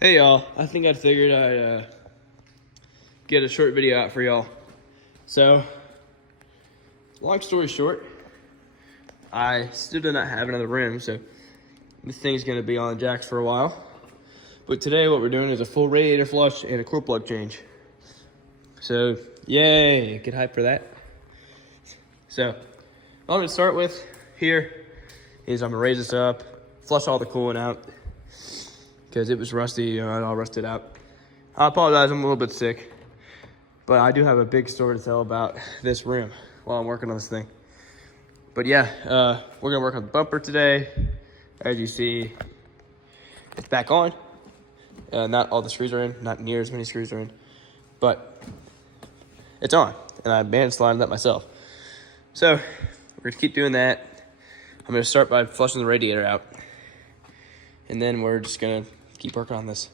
Hey y'all, I think I figured I'd get a short video out for y'all. So, long story short, I still do not have another rim, so this thing's gonna be on the jacks for a while. But today what we're doing is a full radiator flush and a core plug change. So, yay, get hyped for that. So, what I'm gonna start with here is I'm gonna raise this up, flush all the coolant out, because it was rusty, it all rusted out. I apologize, I'm a little bit sick, but I do have a big story to tell about this rim while I'm working on this thing. But yeah, we're gonna work on the bumper today. As you see, it's back on. Not all the screws are in, not near as many screws are in, but it's on, and I managed to line it up myself. So, we're gonna keep doing that. I'm gonna start by flushing the radiator out, and then we're just gonna keep working on this.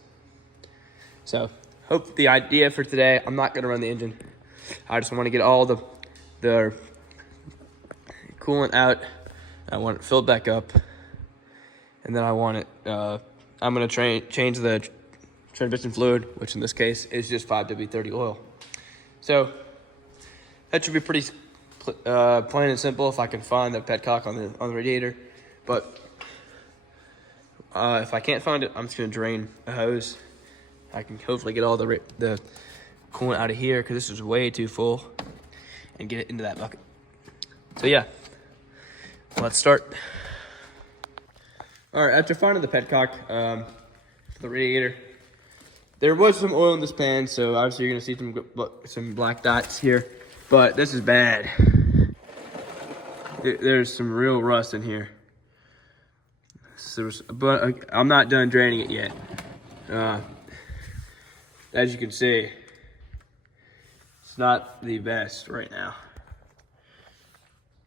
So, hope the idea for today, I'm not gonna run the engine. I just wanna get all the coolant out. I want it filled back up. And then I want it, I'm gonna change the transmission fluid, which in this case is just 5W30 oil. So, that should be pretty plain and simple if I can find the petcock on the radiator. But if I can't find it, I'm just gonna drain a hose. I can hopefully get all the coolant out of here because this is way too full, and get it into that bucket. So yeah, let's start. All right, after finding the petcock for the radiator, there was some oil in this pan, so obviously you're gonna see some black dots here, but this is bad. There's some real rust in here. But I'm not done draining it yet. As you can see, it's not the best right now.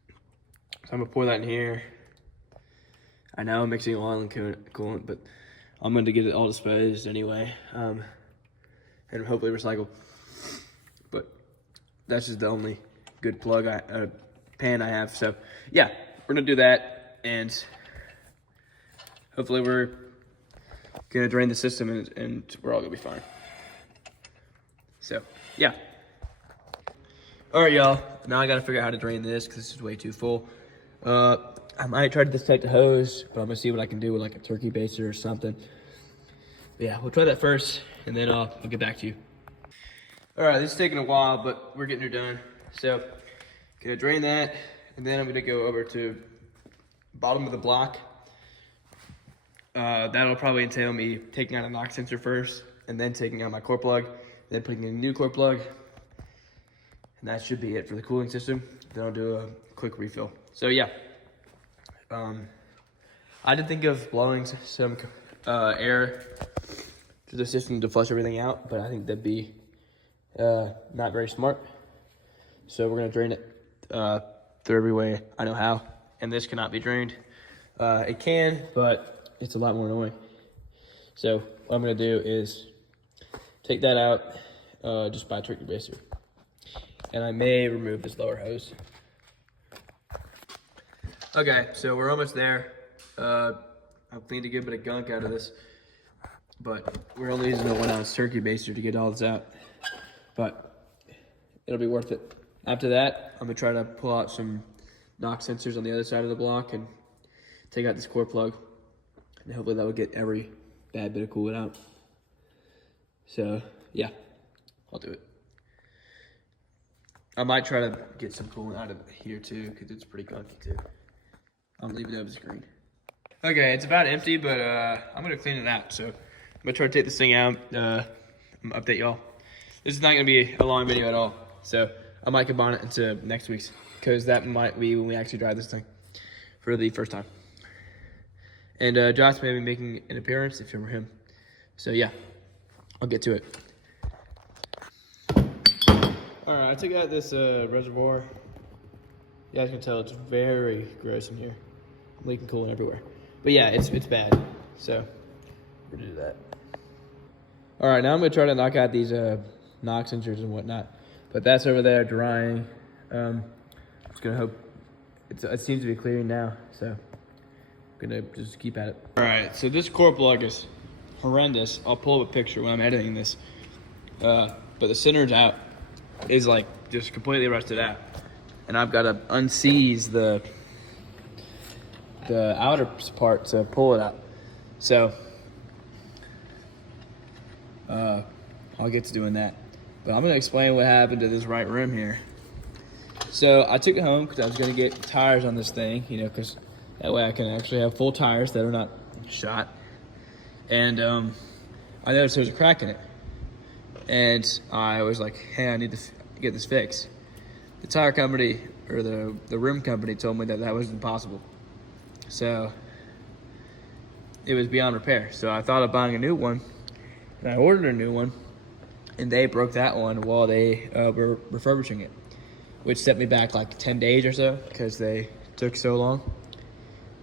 So I'm gonna pour that in here. I know I'm mixing oil and coolant, but I'm gonna get it all disposed anyway, and hopefully recycle. But that's just the only good pan I have. So yeah, we're gonna do that, and hopefully we're gonna drain the system, and we're all gonna be fine. So, yeah. All right, y'all. Now I gotta figure out how to drain this because this is way too full. I might try to disconnect the hose, but I'm gonna see what I can do with like a turkey baster or something. But yeah, we'll try that first, and then I'll get back to you. All right, this is taking a while, but we're getting her done. So, gonna drain that, and then I'm gonna go over to bottom of the block. That'll probably entail me taking out a knock sensor first, and then taking out my core plug, then putting in a new core plug, and that should be it for the cooling system. Then I'll do a quick refill. So yeah, I did think of blowing some air to the system to flush everything out, but I think that'd be not very smart. So we're gonna drain it through every way I know how, and this cannot be drained. It can, but it's a lot more annoying. So what I'm gonna do is take that out just by a turkey baster. And I may remove this lower hose. Okay, so we're almost there. I've cleaned a good bit of gunk out of this, but we're only using a 1 ounce turkey baster to get all this out. But it'll be worth it. After that, I'm gonna try to pull out some knock sensors on the other side of the block and take out this core plug. And hopefully that will get every bad bit of coolant out. So yeah, I'll do it. I might try to get some coolant out of here too, because it's pretty gunky too. I'm leaving it over the screen. Okay, it's about empty, but I'm gonna clean it out. So I'm gonna try to take this thing out. I'm gonna update y'all. This is not gonna be a long video at all. So I might combine it into next week's, because that might be when we actually drive this thing for the first time. And Josh may be making an appearance if you're him. So yeah, I'll get to it. All right, I took out this reservoir. You guys can tell it's very gross in here. I'm leaking coolant everywhere. But yeah, it's bad. So we're gonna do that. All right, now I'm gonna try to knock out these knock sensors and whatnot. But that's over there drying. I'm just gonna hope it seems to be clearing now. So I'm gonna just keep at it. All right, so this core plug is horrendous. I'll pull up a picture when I'm editing this. But the center's out is like just completely rusted out. And I've got to unseize the outer part to pull it out. So I'll get to doing that. But I'm gonna explain what happened to this right rim here. So I took it home because I was gonna get tires on this thing, you know, because that way I can actually have full tires that are not shot. And I noticed there was a crack in it. And I was like, hey, I need to get this fixed. The tire company, or the rim company, told me that wasn't possible. So it was beyond repair. So I thought of buying a new one, and I ordered a new one, and they broke that one while they were refurbishing it, which set me back like 10 days or so because they took so long.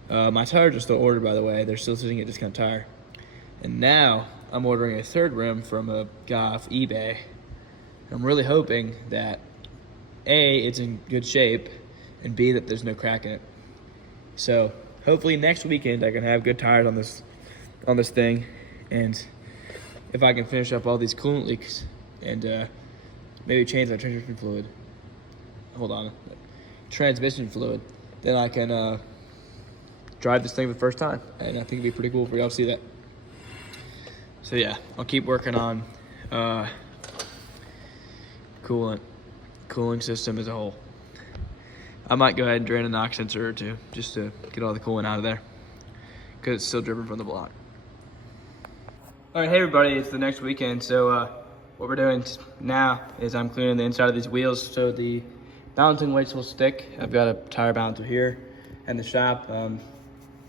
My tires are still ordered, by the way. They're still sitting at Discount Tire. And now I'm ordering a third rim from a guy off eBay. I'm really hoping that A, it's in good shape, and B, that there's no crack in it. So hopefully next weekend I can have good tires on this thing, and if I can finish up all these coolant leaks and maybe change my transmission fluid. Transmission fluid. Then I can drive this thing for the first time, and I think it'd be pretty cool for y'all to see that. So yeah, I'll keep working on cooling system as a whole. I might go ahead and drain a knock sensor or two just to get all the coolant out of there because it's still dripping from the block. All right, hey everybody, it's the next weekend. So what we're doing now is I'm cleaning the inside of these wheels so the balancing weights will stick. I've got a tire balancer here, and the shop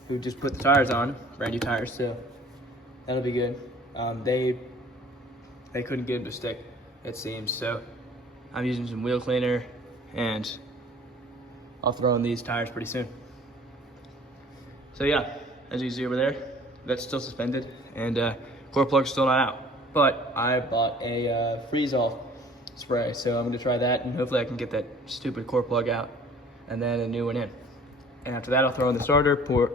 who just put the tires on, brand new tires still. That'll be good. They couldn't get them to stick, it seems. So I'm using some wheel cleaner, and I'll throw in these tires pretty soon. So yeah, as you see over there, that's still suspended, and core plug's still not out. But I bought a freeze-off spray, so I'm gonna try that, and hopefully I can get that stupid core plug out, and then a new one in. And after that, I'll throw in the starter, pour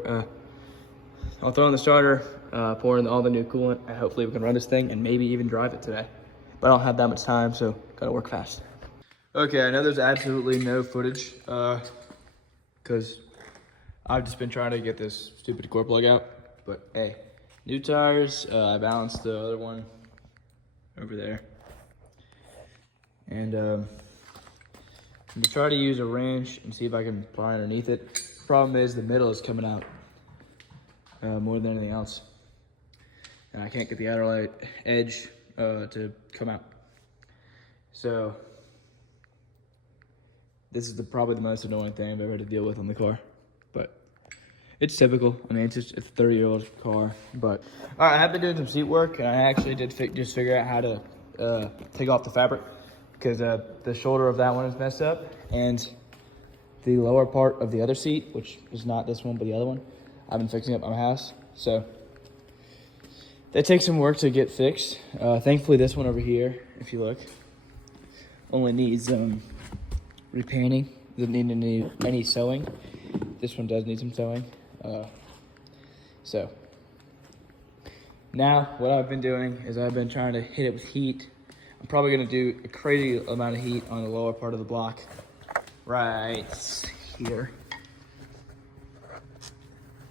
in all the new coolant, and hopefully we can run this thing and maybe even drive it today. But I don't have that much time, so gotta work fast. Okay, I know there's absolutely no footage because I've just been trying to get this stupid core plug out. But hey, new tires. I balanced the other one over there, and I'm gonna try to use a wrench and see if I can pry underneath it. Problem is the middle is coming out more than anything else, and I can't get the outer edge to come out. So this is probably the most annoying thing I've ever had to deal with on the car, but it's typical. I mean, it's a 30-year-old car. But all right, I have been doing some seat work, and I actually did just figure out how to take off the fabric because the shoulder of that one is messed up, and the lower part of the other seat, which is not this one but the other one, I've been fixing up at my house. So that takes some work to get fixed. Thankfully, this one over here, if you look, only needs repainting. Doesn't need any sewing. This one does need some sewing. So now what I've been doing is I've been trying to hit it with heat. I'm probably gonna do a crazy amount of heat on the lower part of the block right here.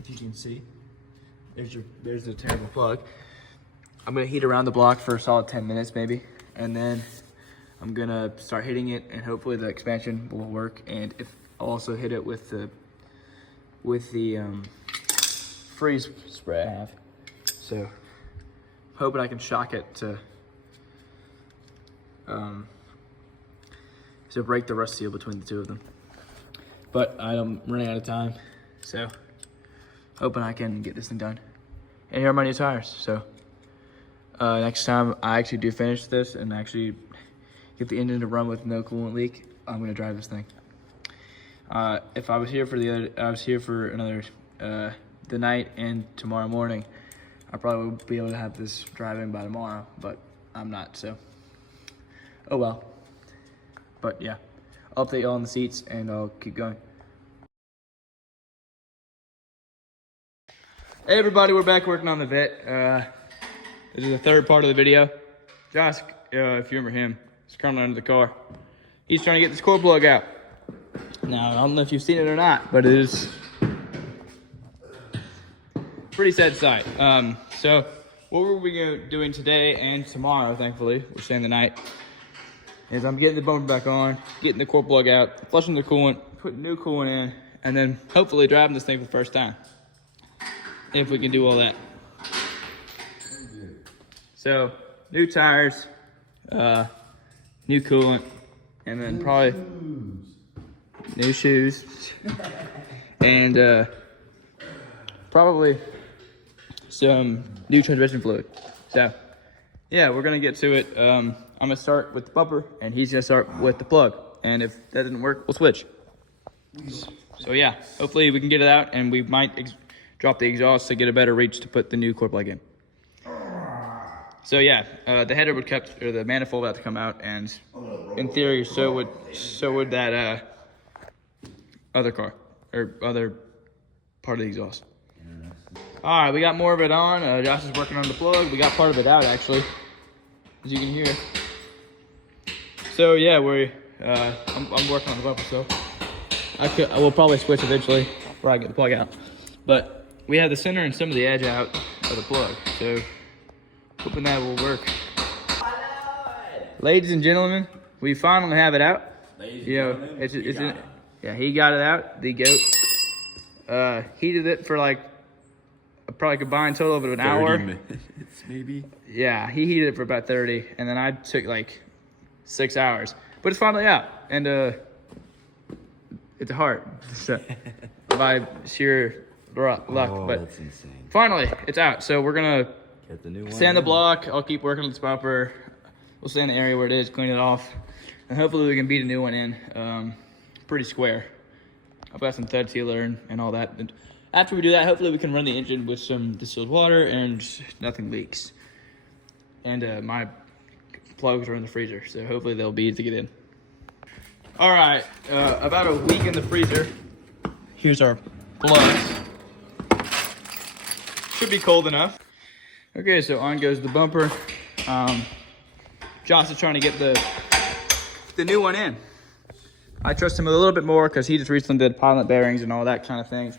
If you can see, there's the terrible plug. I'm gonna heat around the block for a solid 10 minutes maybe, and then I'm gonna start hitting it, and hopefully the expansion will work. And if I'll also hit it with the freeze spray I have. So hoping I can shock it to break the rust seal between the two of them. But I'm running out of time, so hoping I can get this thing done. And here are my new tires. So next time I actually do finish this and actually get the engine to run with no coolant leak, I'm gonna drive this thing. If I was here for another the night and tomorrow morning, I probably would be able to have this driving by tomorrow, but I'm not, so oh well. But yeah, I'll update y'all on the seats and I'll keep going. Hey everybody, we're back working on the Vette. This is the third part of the video. Josh, if you remember him, he's currently under the car. He's trying to get this core plug out. Now, I don't know if you've seen it or not, but it is pretty sad sight. So what we're doing today and tomorrow, thankfully, we're staying the night, is I'm getting the bumper back on, getting the core plug out, flushing the coolant, putting new coolant in, and then hopefully driving this thing for the first time. If we can do all that. So, new tires, new coolant, and then probably new shoes, and probably some new transmission fluid. So, yeah, we're gonna get to it. I'm gonna start with the bumper, and he's gonna start with the plug. And if that doesn't work, we'll switch. So yeah, hopefully we can get it out, and we might drop the exhaust to get a better reach to put the new core plug in. So yeah, the header would or the manifold would have to come out, and in theory, so would that other car or other part of the exhaust. All right, we got more of it on. Josh is working on the plug. We got part of it out actually, as you can hear. So yeah, I'm working on the bumper, so I will probably switch eventually where I get the plug out. But we have the center and some of the edge out of the plug, so hoping that will work. Ladies and gentlemen, we finally have it out. Yeah, he got it out. The goat heated it for like probably combined total of an hour. 30 minutes, maybe. Yeah, he heated it for about 30, and then I took like 6 hours. But it's finally out, and it's hard by sheer luck. Oh, but that's insane. Finally, it's out. So we're gonna Get the new one. sand the block. I'll keep working on this bumper. We'll stay in the area where it is, clean it off, and hopefully we can beat a new one in. Pretty square. I've got some thread sealer and all that. And after we do that, hopefully we can run the engine with some distilled water and nothing leaks. And my plugs are in the freezer, so hopefully they'll be easy to get in. All right, about a week in the freezer. Here's our plugs. Should be cold enough. Okay, so on goes the bumper. Josh is trying to get the new one in. I trust him a little bit more because he just recently did pilot bearings and all that kind of things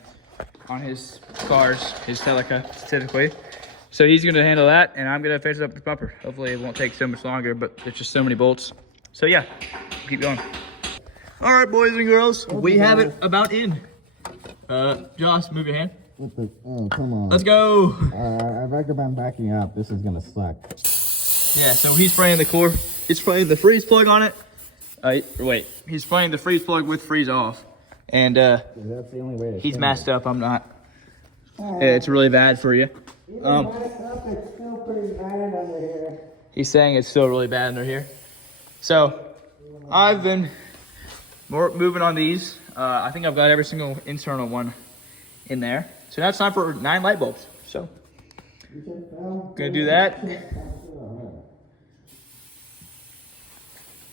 on his cars, his Celica specifically. So he's gonna handle that, and I'm gonna finish up the bumper. Hopefully it won't take so much longer, but there's just so many bolts. So yeah, keep going. All right, boys and girls, we have it about in. Josh, move your hand. Oh, come on. Let's go. I recommend backing up. This is gonna suck. Yeah, so he's spraying the core. He's spraying the freeze plug on it. Wait, he's spraying the freeze plug with freeze off. And That's the only way to he's messed up, I'm not. It's really bad for you. It's still pretty bad under here. He's saying it's still really bad under here. So I've been moving on these. I think I've got every single internal one in there. So now it's time for 9 light bulbs. So gonna do that.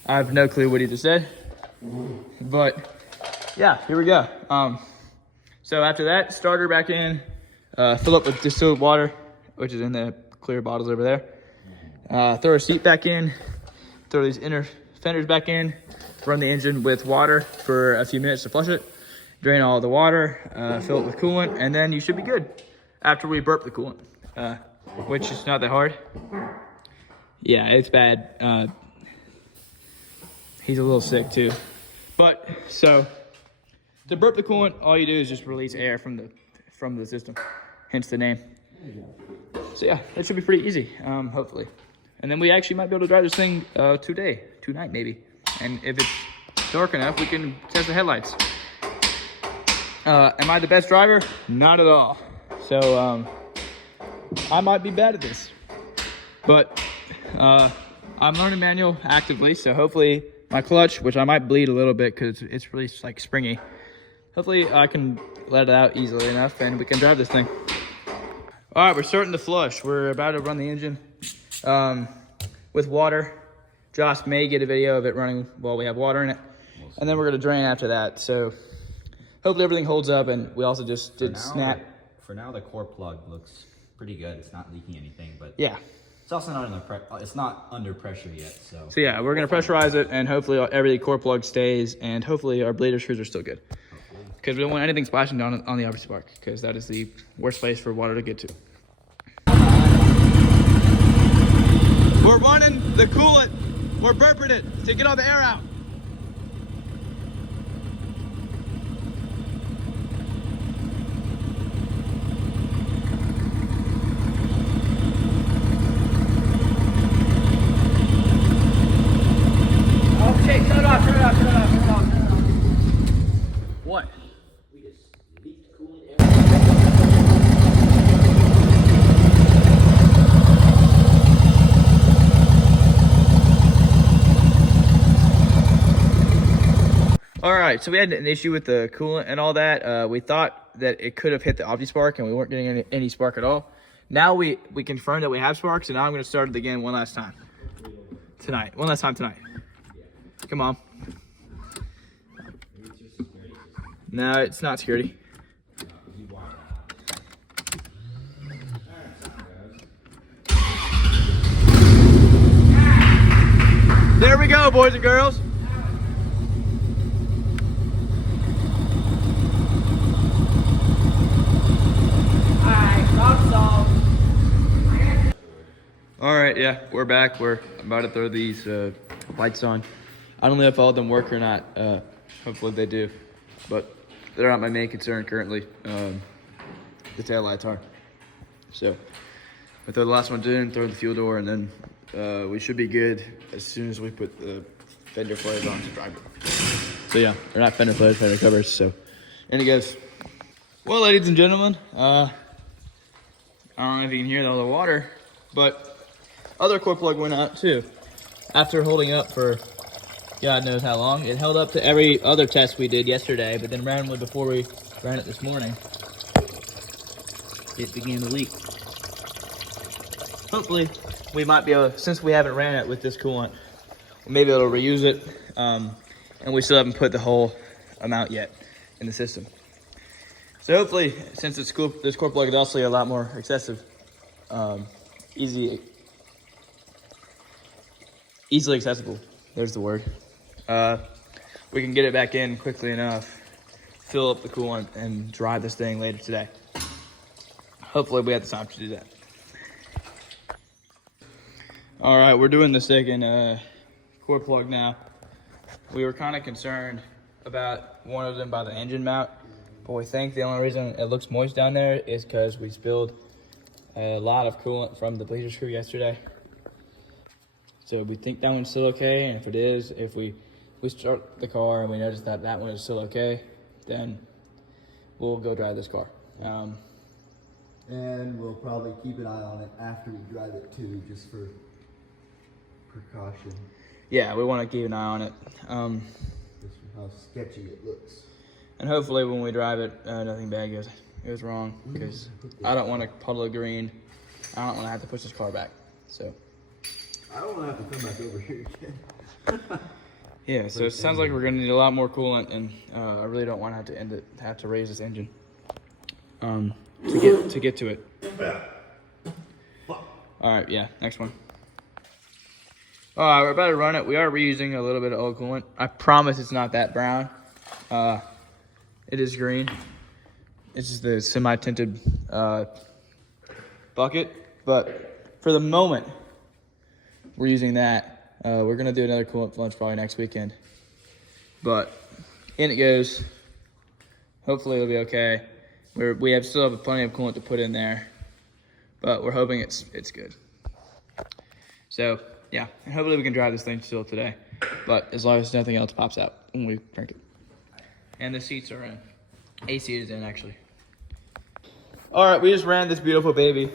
I have no clue what he just said, but yeah, here we go. So after that, starter back in, fill up with distilled water, which is in the clear bottles over there. Throw a seat back in, throw these inner fenders back in, run the engine with water for a few minutes to flush it, drain all the water, fill it with coolant, and then you should be good after we burp the coolant, which is not that hard. Yeah, it's bad. He's a little sick too. But so to burp the coolant, all you do is just release air from the system, hence the name. So yeah, that should be pretty easy, hopefully. And then we actually might be able to drive this thing tonight maybe. And if it's dark enough, we can test the headlights. Am I the best driver? Not at all. So I might be bad at this, but I'm learning manual actively, so hopefully my clutch, which I might bleed a little bit because it's really like springy, hopefully I can let it out easily enough and we can drive this thing. All right, we're starting to flush. We're about to run the engine with water. Josh may get a video of it running while we have water in it, and then we're gonna drain after that. So hopefully everything holds up, and we also just did snap. For now, the core plug looks pretty good. It's not leaking anything, but yeah, It's also not it's not under pressure yet, so. So yeah, we're gonna pressurize it, and hopefully every core plug stays, and hopefully our bleeder screws are still good. Because we don't want anything splashing down on the obby spark, because that is the worst place for water to get to. We're running the coolant. We're burping it to get all the air out. Okay, turn it off, turn it off, turn it off, turn it off, turn it off. What? We just leaked coolant air. All right, so we had an issue with the coolant and all that. We thought that it could have hit the obby spark, and we weren't getting any spark at all. Now we confirmed that we have sparks, and now I'm going to start it again one last time tonight. One last time tonight. Come on. No, it's not security. There we go, boys and girls. All right, yeah, we're back. We're about to throw these lights on. I don't know if all of them work or not. Hopefully they do, but they're not my main concern currently. The tail lights are. So we throw the last one in, throw the fuel door, and then we should be good as soon as we put the fender flares on to drive it. So yeah, they're not fender flares, fender covers. So, and it goes. Well, ladies and gentlemen, I don't know if you can hear all the water, but other core plug went out too. After holding up for God knows how long. It held up to every other test we did yesterday, but then randomly before we ran it this morning, it began to leak. Hopefully, we might be able, since we haven't ran it with this coolant, we may be able to reuse it, and we still haven't put the whole amount yet in the system. So hopefully, since this core plug is also a lot more excessive, easily accessible, there's the word, we can get it back in quickly enough, fill up the coolant, and drive this thing later today. Hopefully we have the time to do that. All right, we're doing the second core plug now. We were kind of concerned about one of them by the engine mount, but we think the only reason it looks moist down there is because we spilled a lot of coolant from the bleeder screw yesterday. So we think that one's still okay, and if it is, if we start the car and we notice that that one is still okay, then we'll go drive this car. And we'll probably keep an eye on it after we drive it too, just for precaution. Yeah, we want to keep an eye on it. Just for how sketchy it looks. And hopefully when we drive it, nothing bad goes wrong, because I don't want a puddle of green. I don't want to have to push this car back. So. I don't want to have to come back over here again. Yeah, so it sounds like we're gonna need a lot more coolant, and I really don't want to have to raise this engine to get to it. All right, yeah, next one. All right, we're about to run it. We are reusing a little bit of old coolant. I promise it's not that brown. It is green. It's just the semi-tinted bucket, but for the moment, we're using that. We're gonna do another coolant plunge probably next weekend, but in it goes. Hopefully it'll be okay. We still have plenty of coolant to put in there, but we're hoping it's good. So yeah, and hopefully we can drive this thing still today, but as long as nothing else pops out when we crank it. And the seats are in. AC is in actually. All right, we just ran this beautiful baby.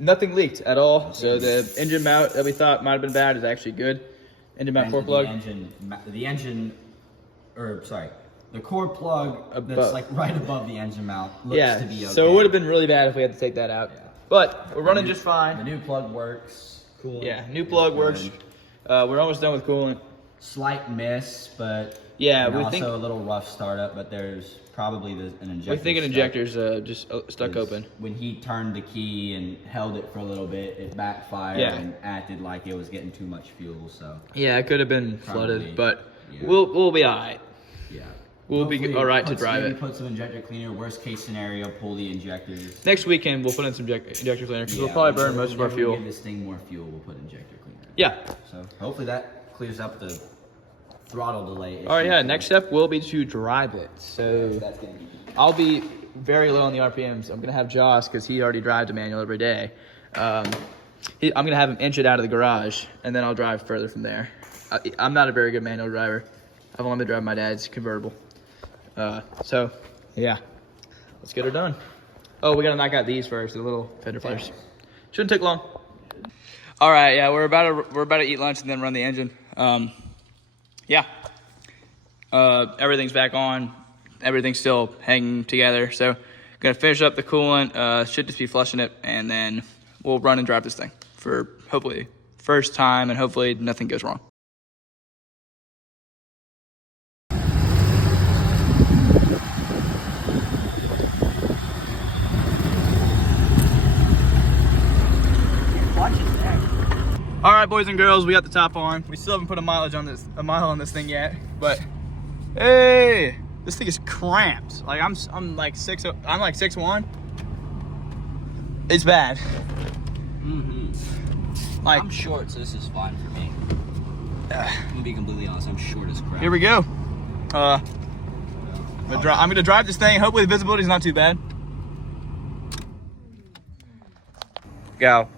Nothing leaked at all, so the engine mount that we thought might have been bad is actually good. Engine mount core plug. The core plug that's like right above the engine mount looks to be okay. So it would have been really bad if we had to take that out. Yeah. But we're running just fine. The new plug works. Coolant. Yeah, new plug works. We're almost done with coolant. Slight miss, but yeah, we think a little rough startup, but there's probably an injector. We think an injector's just stuck open. When he turned the key and held it for a little bit, it backfired and acted like it was getting too much fuel. So yeah, it could have been Probably, flooded, but yeah. we'll be all right. yeah, We'll be all right to drive maybe it. Put some injector cleaner. Worst case scenario, pull the injectors. Next weekend we'll put in some injector cleaner because we'll Yeah, probably burn most of our whenever we fuel. Give this thing more fuel. We'll put injector cleaner. Yeah. So hopefully that clears up the throttle delay. All right. Yeah. Next step will be to drive it. So That's gonna be. I'll be very low on the RPMs. I'm gonna have Joss because he already drives a manual every day. I'm gonna have him inch it out of the garage, and then I'll drive further from there. I'm not a very good manual driver. I've only been driving my dad's convertible. So yeah, let's get her done. Oh, we gotta knock out these first, the little fender flares. Shouldn't take long. All right, yeah, we're about to eat lunch and then run the engine. Yeah, everything's back on. Everything's still hanging together. So gonna finish up the coolant. Should just be flushing it, and then we'll run and drive this thing for hopefully first time, and hopefully nothing goes wrong. All right, boys and girls, we got the top on. We still haven't put a mile on this thing yet, but hey, this thing is cramped. Like I'm like 6'1". It's bad. Mm-hmm. Like I'm short, so this is fine for me. I'm gonna be completely honest. I'm short as crap. here we go. I'm gonna drive this thing. Hopefully the visibility is not too bad. Go.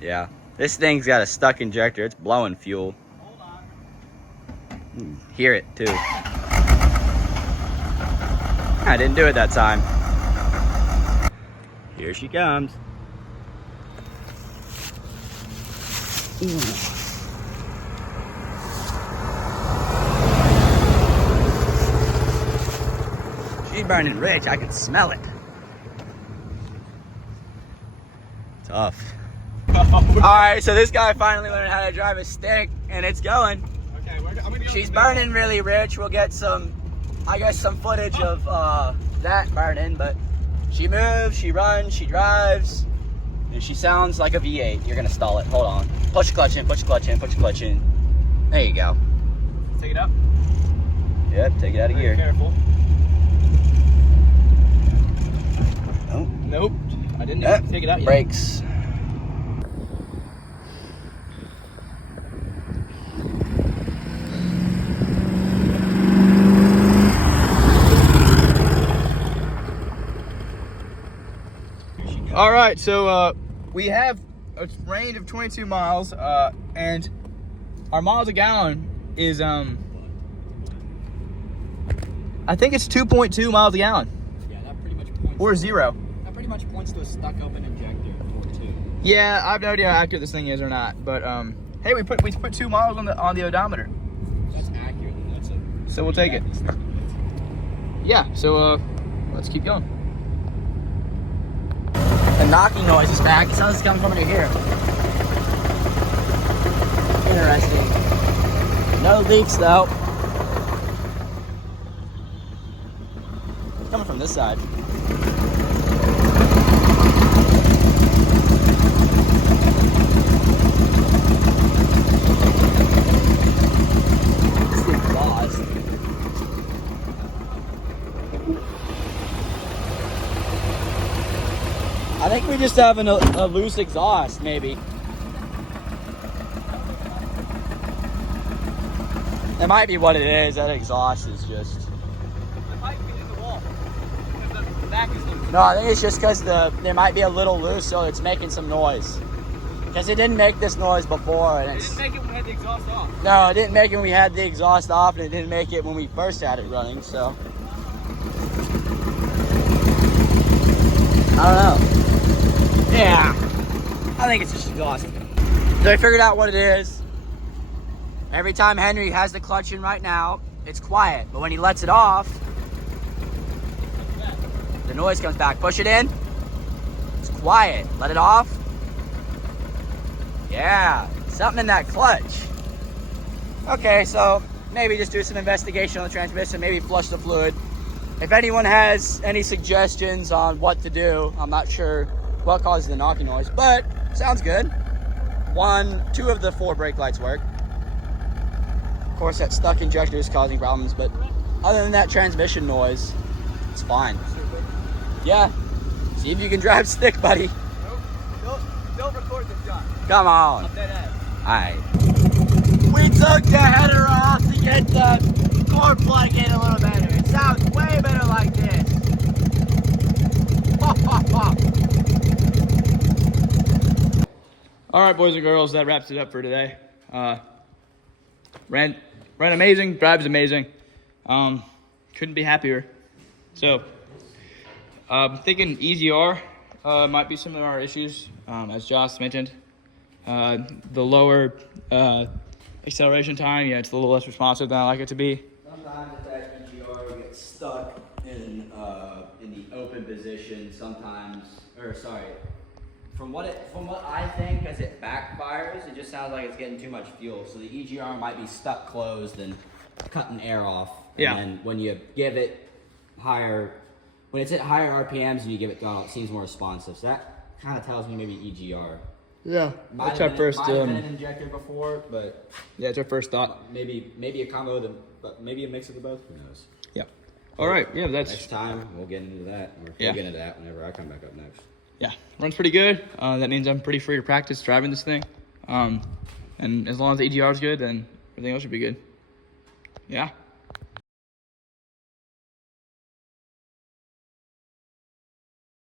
Yeah, this thing's got a stuck injector. It's blowing fuel. Hear it too. I didn't do it that time. Here she comes. Ooh. She's burning rich. I can smell it. Tough. Alright, so this guy finally learned how to drive a stick, and it's going. Okay, I'm gonna She's burning really rich. We'll get some, I guess, some footage of that burning, but she moves, she runs, she drives, and she sounds like a V8. You're gonna stall it. Hold on. Push the clutch in, push the clutch in, push the clutch in. There you go. Take it up. Yep, take it out of gear. Careful. Nope. Nope. I didn't Yep. take it out yet. Brakes. All right, so we have a range of 22 miles, and our miles a gallon is I think it's 2.2 miles a gallon, Yeah, that pretty much points. or 0. That pretty much points to a stuck open injector or 2. Yeah, I have no idea how accurate this thing is or not, but hey, we put 2 miles on the odometer, That's accurate. That's a. so we'll take it. Yeah, so let's keep going. The knocking noise is back. It sounds like it's coming from under here. Interesting. No leaks though. It's coming from this side. It's the exhaust. I think we just have a loose exhaust, maybe. That might be what it is. That exhaust is just. It might be in the wall because the back is loose. No, I think it's just because there might be a little loose, so it's making some noise. Because it didn't make this noise before, and It it's. didn't make it when we had the exhaust off. No, it didn't make it when we had the exhaust off, and it didn't make it when we first had it running. So. I don't know. Yeah, I think it's just exhaust. So I figured out what it is. Every time Henry has the clutch in right now, it's quiet. But when he lets it off, the noise comes back. Push it in. It's quiet. Let it off. Yeah, something in that clutch. Okay, so maybe just do some investigation on the transmission, maybe flush the fluid. If anyone has any suggestions on what to do, I'm not sure what causes the knocking noise, but sounds good. 2 of the 4 brake lights work. Of course, that stuck injector is causing problems, but other than that transmission noise, it's fine. Yeah. See if you can drive stick, buddy. Don't record this, John. Come on. Dead ass. Alright. We took the header off to get the core plug in a little better. It sounds way better like this. All right, boys and girls, that wraps it up for today. Ran amazing, drives amazing. Couldn't be happier. So, I'm thinking EGR might be some of our issues, as Josh mentioned. The lower acceleration time, yeah, it's a little less responsive than I like it to be. Sometimes that EGR gets stuck in the open position. Sometimes, from what I think, as it backfires, it just sounds like it's getting too much fuel. So the EGR might be stuck closed and cutting air off. Yeah. And when you give it when it's at higher RPMs and you give it throttle, it seems more responsive. So that kind of tells me maybe EGR. Yeah, Might that's have our been- first. might have been an injector before, but Yeah, it's our first thought. maybe a combo of them, but maybe a mix of the both. Who knows? Yeah. All right. Yeah, Next that's time we'll get into that. Or Yeah. we'll get into that whenever I come back up next. yeah, runs pretty good. That means I'm pretty free to practice driving this thing. And as long as the EGR is good, then everything else should be good. Yeah.